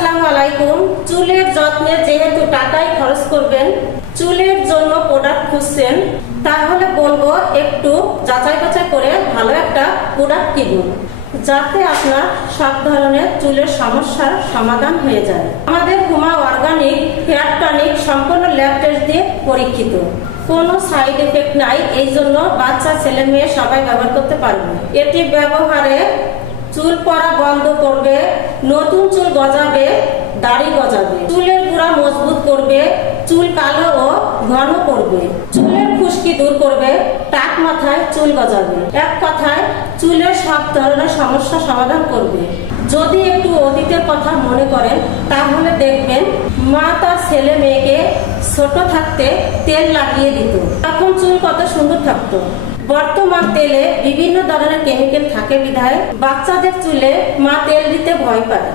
আসসালামু আলাইকুম। চুলের যত্নে যেহেতু টাকাই খরচ করবেন, চুলের জন্য প্রোডাক্ট খুঁজছেন, তাহলে বলবো একটু যাচাই বাছাই করে ভালো একটা প্রোডাক্ট কিনুন, যাতে আপনার সব ধরনের চুলের সমস্যার সমাধান হয়ে যায়। আমাদের হুমা অর্গানিক হেয়ার টনিক সম্পূর্ণ ল্যাব টেস্ট দিয়ে পরীক্ষিত, কোনো সাইড এফেক্ট নাই। এই জন্য বাচ্চা ছেলে মেয়ে সবাই ব্যবহার করতে পারবে। এটি ব্যবহারে চুল পড়া বন্ধ করবে, নতুন চুল গজাবে, দাড়ি গজাবে, চুলের গুঁড়া মজবুত করবে, চুল কালো ও ঘন করবে, চুলের খুশকি দূর করবে, টাক মাথায় চুল গজাবে। এক কথায় চুলের সব ধরনের সমস্যা সমাধান করবে। যদি একটু অতীতের কথা মনে করেন, তাহলে দেখবেন মা তার ছেলে মেয়েকে ছোট থাকতে তেল লাগিয়ে দিত, তখন চুল কত সুন্দর থাকতো। বর্তমান তেলে বিভিন্ন ধরনের কেমিক্যাল থাকে বিধায় বাচ্চাদের চুলে মা তেল দিতে ভয় পায়।